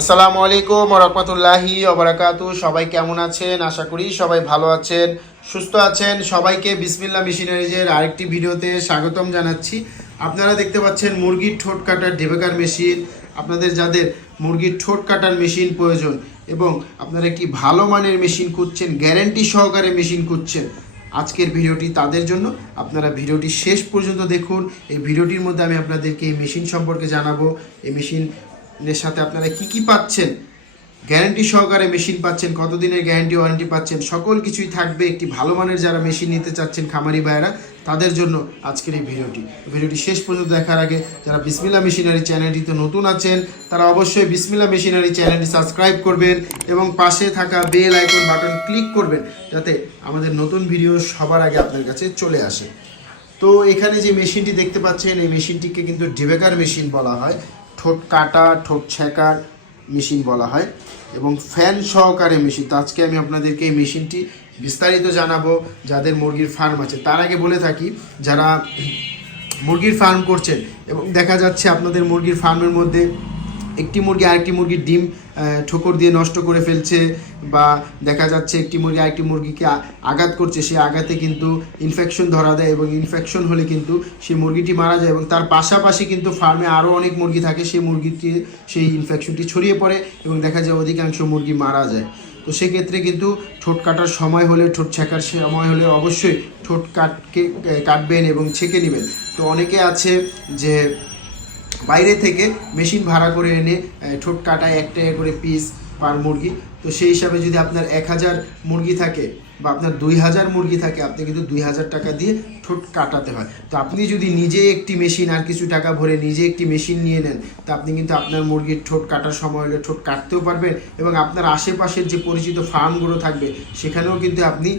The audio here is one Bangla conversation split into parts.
আসসালামু আলাইকুম রহমতুল্লাহি ওবরাকাতু সবাই কেমন আছেন? আশা করি সবাই ভালো আছেন, সুস্থ আছেন। সবাইকে বিসমিল্লা মেশিনারিজের আরেকটি ভিডিওতে স্বাগতম জানাচ্ছি। আপনারা দেখতে পাচ্ছেন মুরগির ঠোঁট কাটার ডেবেকার মেশিন। আপনাদের যাদের মুরগির ঠোঁট কাটার মেশিন প্রয়োজন এবং আপনারা একটি ভালো মানের মেশিন খুঁজছেন, গ্যারেন্টি সহকারে মেশিন খুঁজছেন, আজকের ভিডিওটি তাদের জন্য। আপনারা ভিডিওটি শেষ পর্যন্ত দেখুন। এই ভিডিওটির মধ্যে আমি আপনাদেরকে এই মেশিন সম্পর্কে জানাব। এই মেশিনের সাথে আপনারা কি কি পাচ্ছেন? গ্যারান্টি সহকারে মেশিন পাচ্ছেন, কতদিনের গ্যারান্টি, ওয়ারেন্টি পাচ্ছেন, সকল কিছুই থাকবে একটি ভালো মানের যারা মেশিন নিতে চাচ্ছেন খামারি ভাইয়েরা, তাদের জন্য আজকের এই ভিডিওটি। ভিডিওটি শেষ পর্যন্ত দেখার আগে যারা বিসমিল্লা মেশিনারি চ্যানেলটিতে নতুন আছেন, তারা অবশ্যই বিসমিল্লা মেশিনারি চ্যানেলটি সাবস্ক্রাইব করবেন এবং পাশে থাকা বেল আইকন বাটন ক্লিক করবেন, যাতে আমাদের নতুন ভিডিও সবার আগে আপনার কাছে চলে আসে। তো এখানে যে মেশিনটি দেখতে পাচ্ছেন, এই মেশিনটিকে কিন্তু ডিবেকার মেশিন বলা হয়। ঠোঁট কাটা, ঠোঁট ছেঁকার মেশিন বলা হয় এবং ফ্যান সহকারে মেশিন তো আজকে আমি আপনাদেরকে এই মেশিনটি বিস্তারিত জানাব যাদের মুরগির ফার্ম আছে। তার আগে বলে থাকি, যারা মুরগির ফার্ম করছেন এবং দেখা যাচ্ছে আপনাদের মুরগির ফার্মের মধ্যে একটি মুরগি আরেকটি মুরগির ডিম ঠোকর দিয়ে নষ্ট করে ফেলছে বা দেখা যাচ্ছে একটি মুরগি আরেকটি মুরগিকে আঘাত করছে সেই আঘাতে কিন্তু ইনফেকশন ধরা দেয় এবং ইনফেকশন হলে কিন্তু সেই মুরগিটি মারা যায় এবং তার পাশাপাশি কিন্তু ফার্মে আরও অনেক মুরগি থাকে, সেই মুরগিটি, সেই ইনফেকশনটি ছড়িয়ে পড়ে এবং দেখা যায় অধিকাংশ মুরগি মারা যায়। তো সেক্ষেত্রে কিন্তু ঠোঁট কাটার সময় হলে, ঠোঁট ছেঁকার সময় হলে অবশ্যই ঠোঁট কাটকে কাটবেন এবং ছেঁকে নেবেন। তো অনেকে আছে যে বাইরে থেকে মেশিন ভাড়া করে এনে ঠোঁট কাটায় এক টাকা করে পিস পার মুরগি। তো সেই হিসাবে যদি আপনার এক হাজার মুরগি থাকে বা আপনার দুই হাজার মুরগি থাকে, আপনি কিন্তু দুই হাজার টাকা দিয়ে ঠোঁট কাটাতে হয়। তো আপনি যদি নিজে একটি মেশিন আর কিছু টাকা ভরে নিজে একটি মেশিন নিয়ে নেন, তো আপনি কিন্তু আপনার মুরগির ঠোঁট কাটার সময় হলে ঠোঁট কাটতেও পারবেন এবং আপনার আশেপাশের যে পরিচিত ফার্মগুলো থাকবে, সেখানেও কিন্তু আপনি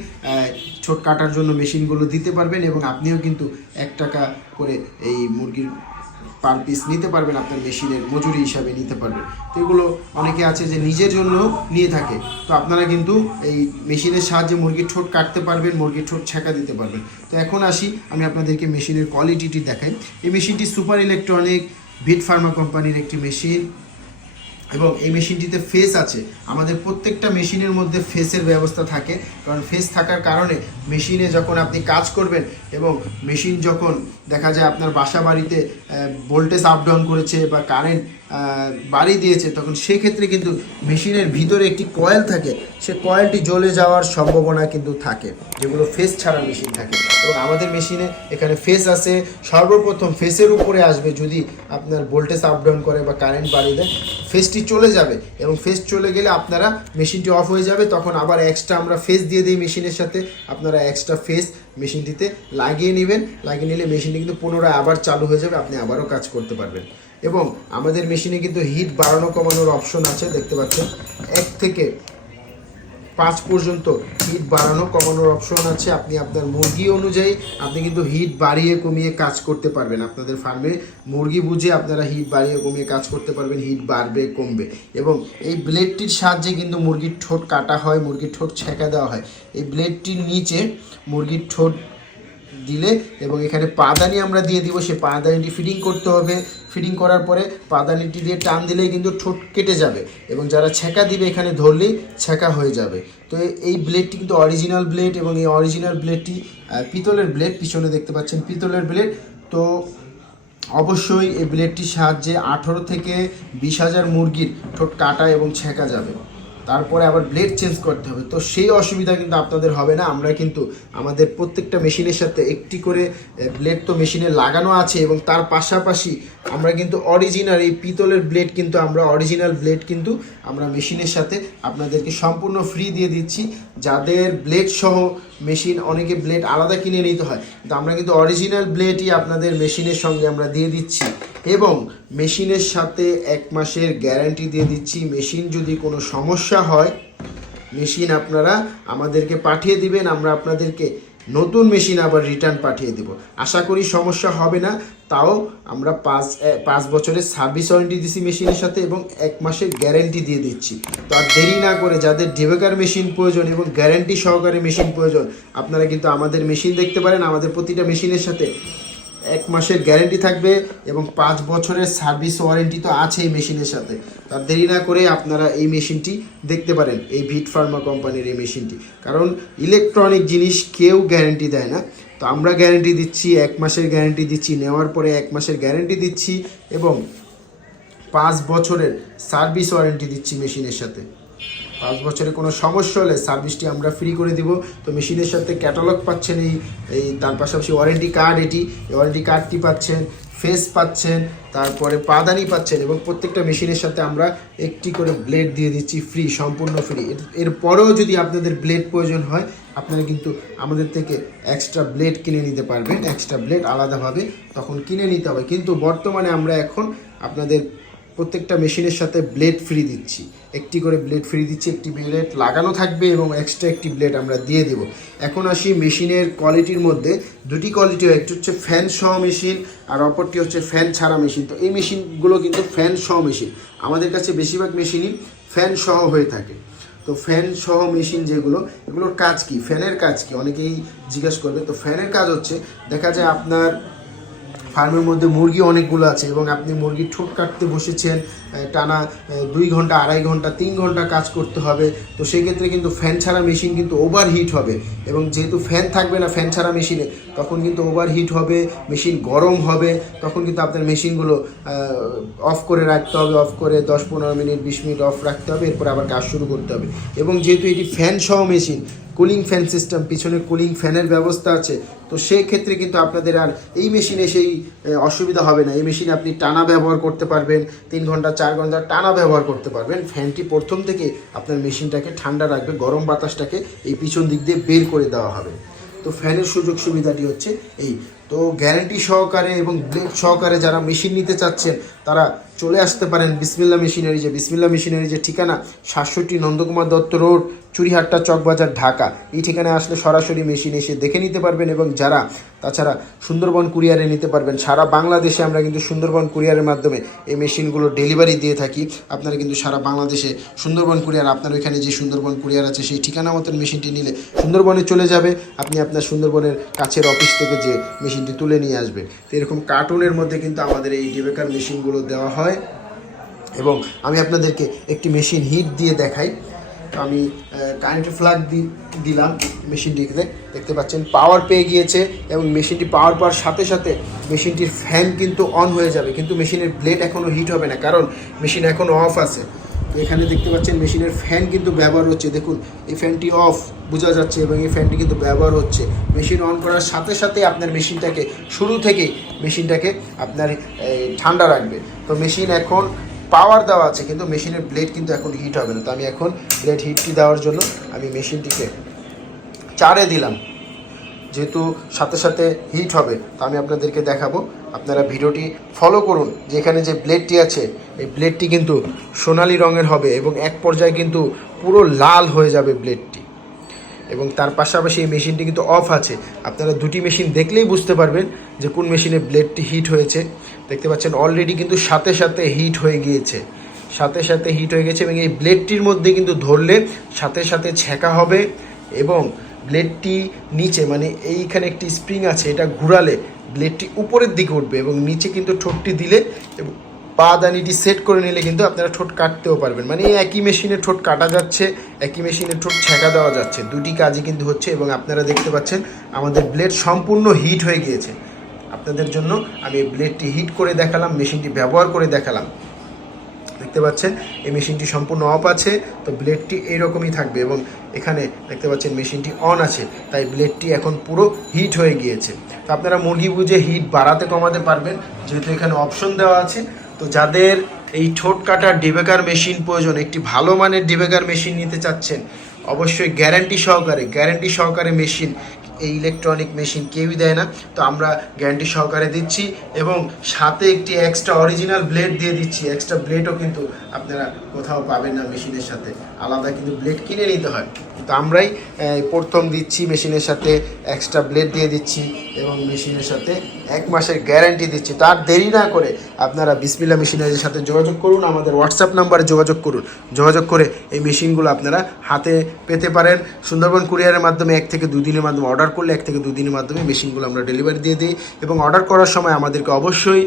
ঠোঁট কাটার জন্য মেশিনগুলো দিতে পারবেন এবং আপনিও কিন্তু এক টাকা করে এই মুরগির পার পিস নিতে পারবেন, আপনার মেশিনের মজুরি হিসাবে নিতে পারবেন। তো এগুলো অনেকে আছে যে নিজের জন্য নিয়ে থাকে। তো আপনারা কিন্তু এই মেশিনের সাহায্যে মুরগির ঠোঁট কাটতে পারবেন, মুরগির ঠোঁট ছেঁকা দিতে পারবেন। তো এখন আসি, আমি আপনাদেরকে মেশিনের কোয়ালিটিটি দেখাই। এই মেশিনটি সুপার ইলেকট্রনিক ভিট ফার্মা কোম্পানির একটি মেশিন। এবং এই মেশিনটিতে ফেস আছে। আমাদের প্রত্যেকটা মেশিনের মধ্যে ফেসের ব্যবস্থা থাকে। কারণ ফেস থাকার কারণে মেশিনে যখন আপনি কাজ করবেন এবং মেশিন যখন দেখা যায় আপনার বাসা বাড়িতে ভোল্টেজ আপ ডাউন করেছে বা কারেন্ট বাড়ি দিয়েছে, তখন সেক্ষেত্রে কিন্তু মেশিনের ভিতরে একটি কয়েল থাকে। সে কয়েলটি জ্বলে যাওয়ার সম্ভাবনা কিন্তু থাকে, যেগুলো ফেস ছাড়া মেশিন থাকে। এবং আমাদের মেশিনে এখানে ফেস আছে, সর্বপ্রথম ফেসের উপরে আসবে যদি আপনার ভোল্টেজ আপ ডাউন করে বা কারেন্ট বাড়িয়ে দেয়, ফেসটি চলে যাবে। এবং ফেস চলে গেলে আপনারা মেশিনটি অফ হয়ে যাবে, তখন আবার এক্সট্রা আমরা ফেস দিয়ে দিই মেশিনের সাথে। আপনারা এক্সট্রা ফেস মেশিনটিতে লাগিয়ে নেবেন, লাগিয়ে নিলে মেশিনটি কিন্তু পুনরায় আবার চালু হয়ে যাবে, আপনি আবারও কাজ করতে পারবেন। এবং আমাদের মেশিনে কিন্তু হিট বাড়ানো, কমানোর অপশন আছে, দেখতে পাচ্ছেন। এক থেকে পাঁচ পর্যন্ত হিট বাড়ানো, কমানোর অপশন আছে। আপনি আপনার মুরগি অনুযায়ী আপনি কিন্তু হিট বাড়িয়ে, কমিয়ে কাজ করতে পারবেন। আপনাদের ফার্মে মুরগি বুঝে আপনারা হিট বাড়িয়ে, কমিয়ে কাজ করতে পারবেন। হিট বাড়বে, কমবে। এবং এই ব্লেডটির সাহায্যে কিন্তু মুরগির ঠোঁট কাটা হয়, মুরগির ঠোঁট ছেঁকা দেওয়া হয়। এই ব্লেডটির নিচে মুরগির ঠোঁট দিলে এবং এখানে পাদানি আমরা দিয়ে দিব, সে পাদানিটি ফিটিং করতে হবে। ফিটিং করার পরে পাদানিটি দিয়ে টান দিলেই কিন্তু ঠোঁট কেটে যাবে এবং যারা ছেঁকা দিবে এখানে ধরলেই ছেঁকা হয়ে যাবে। তো এই ব্লেডটি কিন্তু অরিজিনাল ব্লেড এবং এই অরিজিনাল ব্লেডটি পিতলের ব্লেড পিছনে দেখতে পাচ্ছেন পিতলের ব্লেড তো অবশ্যই এই ব্লেডটির সাহায্যে আঠেরো থেকে বিশ হাজার মুরগির ঠোঁট কাটা এবং ছেঁকা যাবে। তারপরে আবার ব্লেড চেঞ্জ করতে হবে। তো সেই অসুবিধা কিন্তু আপনাদের হবে না। আমরা কিন্তু আমাদের প্রত্যেকটা মেশিনের সাথে একটি করে ব্লেড তো মেশিনে লাগানো আছে এবং তার পাশাপাশি আমরা কিন্তু অরিজিনাল এই পিতলের ব্লেড কিন্তু, আমরা অরিজিনাল ব্লেড কিন্তু আমরা মেশিনের সাথে আপনাদেরকে সম্পূর্ণ ফ্রি দিয়ে দিচ্ছি। যাদের ব্লেড সহ মেশিন অনেকে ব্লেড আলাদা কিনে নিতে হয়, কিন্তু আমরা কিন্তু অরিজিনাল ব্লেডই আপনাদের মেশিনের সঙ্গে আমরা দিয়ে দিচ্ছি। এবং মেশিনের সাথে এক মাসের গ্যারান্টি দিয়ে দিচ্ছি। মেশিন যদি কোনো সমস্যা হয় মেশিন আপনারা আমাদেরকে পাঠিয়ে দিবেন, আমরা আপনাদেরকে নতুন মেশিন আবার রিটার্ন পাঠিয়ে দেব। আশা করি সমস্যা হবে না, তাও আমরা পাঁচ পাঁচ বছরের সার্ভিস ওয়ারেন্টি দিচ্ছি মেশিনের সাথে এবং এক মাসের গ্যারেন্টি দিয়ে দিচ্ছি। তো আর দেরি না করে যাদের ডেবেকার মেশিন প্রয়োজন এবং গ্যারেন্টি সহকারে মেশিন প্রয়োজন, আপনারা কিন্তু আমাদের মেশিন দেখতে পারেন, আমাদের প্রতিটা মেশিনের সাথে এক মাসের গ্যারেন্টি থাকবে এবং পাঁচ বছরের সার্ভিস ওয়ারেন্টি তো আছেই মেশিনের সাথে। তার দেরি না করে আপনারা এই মেশিনটি দেখতে পারেন, এই ভিট ফার্মা কোম্পানির এই মেশিনটি। কারণ ইলেকট্রনিক জিনিস কেউ গ্যারেন্টি দেয় না। তো আমরা গ্যারেন্টি দিচ্ছি, এক মাসের গ্যারেন্টি দিচ্ছি, নেওয়ার পরে এক মাসের গ্যারেন্টি দিচ্ছি এবং পাঁচ বছরের সার্ভিস ওয়ারেন্টি দিচ্ছি মেশিনের সাথে। পাঁচ বছরে কোনো সমস্যা হলে সার্ভিসটি আমরা ফ্রি করে দিব। তো মেশিনের সাথে ক্যাটালগ পাচ্ছেন এই এই তার পাশাপাশি ওয়ারেন্টি কার্ড এটি। ওয়ারেন্টি কার্ডটি পাচ্ছেন ফেস পাচ্ছেন, তারপরে পাদানি পাচ্ছেন এবং প্রত্যেকটা মেশিনের সাথে আমরা একটি করে ব্লেড দিয়ে দিচ্ছি ফ্রি সম্পূর্ণ ফ্রি এর, এরপরেও যদি আপনাদের ব্লেড প্রয়োজন হয়, আপনারা কিন্তু আমাদের থেকে এক্সট্রা ব্লেড কিনে নিতে পারবেন। এক্সট্রা ব্লেড আলাদাভাবে তখন কিনে নিতে হবে। কিন্তু বর্তমানে আমরা এখন আপনাদের প্রত্যেকটা মেশিনের সাথে ব্লেড ফ্রি দিচ্ছি। একটি করে ব্লেড ফ্রি দিচ্ছি, একটি ব্লেড লাগানো থাকবে এবং এক্সট্রা একটি ব্লেড আমরা দিয়ে দেব। এখন আসি মেশিনের কোয়ালিটির মধ্যে। দুটি কোয়ালিটি একটি হচ্ছে ফ্যান সহ মেশিন আর অপরটি হচ্ছে ফ্যান ছাড়া মেশিন তো এই মেশিনগুলো কিন্তু ফ্যান সহ মেশিন আমাদের কাছে বেশিরভাগ মেশিনই ফ্যান সহ হয়ে থাকে। তো ফ্যান সহ মেশিন যেগুলো, এগুলোর কাজ কি? ফ্যানের কাজ কি? অনেকেই জিজ্ঞাসা করবে, তো ফ্যানের কাজ হচ্ছে, দেখা যায় আপনার ফার্মের মধ্যে মুরগি অনেকগুলো আছে এবং আপনি মুরগির ঠোঁট কাটতে বসেছেন টানা দুই ঘণ্টা, আড়াই ঘণ্টা, তিন ঘণ্টা কাজ করতে হবে। তো সেক্ষেত্রে কিন্তু ফ্যান ছাড়া মেশিন কিন্তু ওভার হিট হবে। এবং যেহেতু ফ্যান থাকবে না ফ্যান ছাড়া মেশিনে তখন কিন্তু ওভার হিট হবে মেশিন গরম হবে, তখন কিন্তু আপনার মেশিনগুলো অফ করে রাখতে হবে অফ করে দশ, পনেরো মিনিট, বিশ মিনিট অফ রাখতে হবে, এরপর আবার কাজ শুরু করতে হবে। এবং যেহেতু এটি ফ্যান সহ মেশিন কুলিং ফ্যান সিস্টেম পিছনে কুলিং ফ্যানের ব্যবস্থা আছে, তো সেই ক্ষেত্রে কিন্তু আপনাদের আর এই মেশিনে সেই অসুবিধা হবে না। এই মেশিনে আপনি টানা ব্যবহার করতে পারবেন, তিন ঘণ্টা, চার ঘণ্টা টানা ব্যবহার করতে পারবেন। ফ্যানটি প্রথম থেকে আপনার মেশিনটাকে ঠান্ডা রাখবে, গরম বাতাসটাকে এই পিছন দিক দিয়ে বের করে দেওয়া হবে। তো ফ্যানের সুযোগ সুবিধাটি হচ্ছে এই। তো গ্যারেন্টি সহকারে এবং সহকারে যারা মেশিন নিতে চাচ্ছেন, তারা চলে আসতে পারেন বিসমিল্লা মেশিনারি যে বিসমিল্লা মেশিনারি যে ঠিকানা, সাতষট্টি নন্দকুমার দত্ত রোড চুরিহাট্টা চকবাজার, ঢাকা। এই ঠিকানায় আসলে সরাসরি মেশিন এসে দেখে নিতে পারবেন এবং যারা, তাছাড়া সুন্দরবন কুরিয়ারে নিতে পারবেন, সারা বাংলাদেশে আমরা কিন্তু সুন্দরবন কুরিয়ারের মাধ্যমে এই মেশিনগুলো ডেলিভারি দিয়ে থাকি। আপনারা কিন্তু সারা বাংলাদেশে সুন্দরবন কুরিয়ার, আপনার ওইখানে যে সুন্দরবন কুরিয়ার আছে, সেই ঠিকানা মতন মেশিনটি নিলে সুন্দরবনে চলে যাবে, আপনি আপনার সুন্দরবনের কাছের অফিস থেকে যে মেশিনটি তুলে নিয়ে আসবেন। তো এরকম কার্টুনের মধ্যে কিন্তু আমাদের এই ডিবেকার মেশিনগুলো দেওয়া হয়। এবং আমি আপনাদেরকে একটি মেশিন হিট দিয়ে দেখাই। আমি কারেন্টের ফ্ল্যাগ দিলাম মেশিনটিতে দেখতে পাচ্ছেন পাওয়ার পেয়ে গিয়েছে এবং মেশিনটি পাওয়ার পাওয়ার সাথে সাথে মেশিনটির ফ্যান কিন্তু অন হয়ে যাবে। কিন্তু মেশিনের ব্লেড এখনও হিট হবে না। কারণ মেশিন এখনও অফ আছে। এখানে দেখতে পাচ্ছেন মেশিনের ফ্যান কিন্তু ব্যবহার হচ্ছে। দেখুন, এই ফ্যানটি অফ, বোঝা যাচ্ছে, এবং এই ফ্যানটি কিন্তু ব্যবহার হচ্ছে। মেশিন অন করার সাথে সাথে আপনার মেশিনটাকে, শুরু থেকেই মেশিনটাকে আপনার ঠান্ডা রাখবে। তো মেশিন এখন পাওয়ার দেওয়া আছে, কিন্তু মেশিনের ব্লেড কিন্তু এখন হিট হবে না। তো আমি এখন ব্লেড হিটটি দেওয়ার জন্য আমি মেশিনটিকে চারে দিলাম। যেহেতু সাথে সাথে হিট হবে, তো আমি আপনাদেরকে দেখাবো। আপনারা ভিডিওটি ফলো করুন, যেখানে যে ব্লেডটি আছে, এই ব্লেডটি কিন্তু সোনালি রঙের হবে এবং এক পর্যায়ে কিন্তু পুরো লাল হয়ে যাবে ব্লেডটি এবং তার পাশাপাশি এই মেশিনটি কিন্তু অফ আছে। আপনারা দুটি মেশিন দেখলেই বুঝতে পারবেন যে কোন মেশিনে ব্লেডটি হিট হয়েছে। দেখতে পাচ্ছেন অলরেডি কিন্তু সাথে সাথে হিট হয়ে গিয়েছে। সাথে সাথে হিট হয়ে গেছে এবং এই ব্লেডটির মধ্যে কিন্তু ধরলে সাথে সাথে ছেঁকা হবে এবং ব্লেডটি নিচে মানে এইখানে একটি স্প্রিং আছে, এটা ঘুরালে ব্লেডটি উপরের দিকে উঠবে এবং নিচে কিন্তু ঠোঁটটি দিলে এবং পা দানিটি সেট করে নিলে কিন্তু আপনারা ঠোঁট কাটতেও পারবেন। মানে একই মেশিনে ঠোঁট কাটা যাচ্ছে, একই মেশিনে ঠোঁট ছেঁকা দেওয়া যাচ্ছে। দুটি কাজই কিন্তু হচ্ছে এবং আপনারা দেখতে পাচ্ছেন আমাদের ব্লেড সম্পূর্ণ হিট হয়ে গিয়েছে। আপনাদের জন্য আমি ব্লেডটি হিট করে দেখালাম মেশিনটি ব্যবহার করে দেখালাম। দেখতে পাচ্ছেন, এই মেশিনটি সম্পূর্ণ অফ আছে, তো ব্লেডটি এইরকমই থাকবে এবং এখানে দেখতে পাচ্ছেন মেশিনটি অন আছে, তাই ব্লেডটি এখন পুরো হিট হয়ে গিয়েছে। তো আপনারা মুরগি বুঝে হিট বাড়াতে কমাতে পারবেন, যেহেতু এখানে অপশন দেওয়া আছে। তো যাদের এই ঠোঁট কাটার ডিবেকার মেশিন প্রয়োজন, একটি ভালো মানের ডিবেকার মেশিন নিতে চাচ্ছেন, অবশ্যই গ্যারান্টি সহকারে গ্যারান্টি সহকারে মেশিন এই ইলেকট্রনিক মেশিন কেউই দেয় না। তো আমরা গ্যারান্টি সহকারে দিচ্ছি এবং সাথে একটি এক্সট্রা অরিজিনাল ব্লেড দিয়ে দিচ্ছি। এক্সট্রা ব্লেডও কিন্তু আপনারা কোথাও পাবেন না মেশিনের সাথে। আলাদা কিন্তু ব্লেড কিনে নিতে হয়। তো আমরাই প্রথম দিচ্ছি মেশিনের সাথে এক্সট্রা ব্লেড দিয়ে দিচ্ছি এবং মেশিনের সাথে এক মাসের গ্যারান্টি দিচ্ছি। তার দেরি না করে আপনারা বিসমিল্লা মেশিনারির সাথে যোগাযোগ করুন, আমাদের হোয়াটসঅ্যাপ নাম্বারে যোগাযোগ করুন। যোগাযোগ করে এই মেশিনগুলো আপনারা হাতে পেতে পারেন। সুন্দরবন কুরিয়ারের মাধ্যমে এক থেকে দুই দিনের মাধ্যমে অর্ডার করলে এক থেকে দুই দিনের মাধ্যমে মেশিনগুলো আমরা ডেলিভারি দিয়ে দিই এবং অর্ডার করার সময় আমাদেরকে অবশ্যই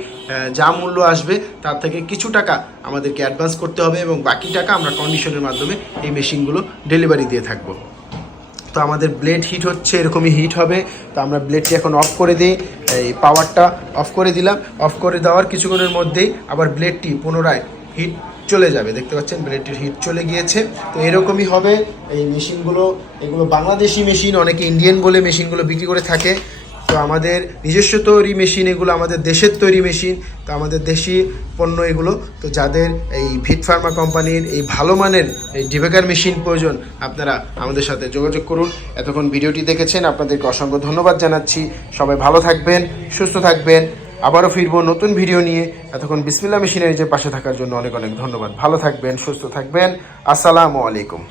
যা মূল্য আসবে তার থেকে কিছু টাকা আমাদেরকে অ্যাডভান্স করতে হবে এবং বাকি টাকা আমরা কন্ডিশনের মাধ্যমে এই মেশিনগুলো ডেলিভারি দিয়ে থাকব। তো আমাদের ব্লেড হিট হচ্ছে, এরকমই হিট হবে। তো আমরা ব্লেডটি এখন অফ করে দিই এই পাওয়ারটা অফ করে দিলাম। অফ করে দেওয়ার কিছুক্ষণের মধ্যেই আবার ব্লেডটি পুনরায় হিট চলে যাবে। দেখতে পাচ্ছেন ব্লেডটির হিট চলে গিয়েছে। তো এরকমই হবে। এই মেশিনগুলো এগুলো বাংলাদেশি মেশিন অনেকে ইন্ডিয়ান বলে মেশিনগুলো বিক্রি করে থাকে। তো আমাদের নিজস্ব তৈরি মেশিন এগুলো আমাদের দেশের তৈরি মেশিন তো আমাদের দেশি পণ্য এগুলো, তো যাদের এই ভিট ফার্মা কোম্পানির এই ভালো মানের এই ডিবেকার মেশিন প্রয়োজন, আপনারা আমাদের সাথে যোগাযোগ করুন। এতক্ষণ ভিডিওটি দেখেছেন, আপনাদেরকে অসংখ্য ধন্যবাদ জানাচ্ছি। সবাই ভালো থাকবেন, সুস্থ থাকবেন। আবারও ফিরবো নতুন ভিডিও নিয়ে। এতক্ষণ বিসমিল্লা মেশিনের যে পাশে থাকার জন্য অনেক অনেক ধন্যবাদ। ভালো থাকবেন, সুস্থ থাকবেন। আসসালামু আলাইকুম।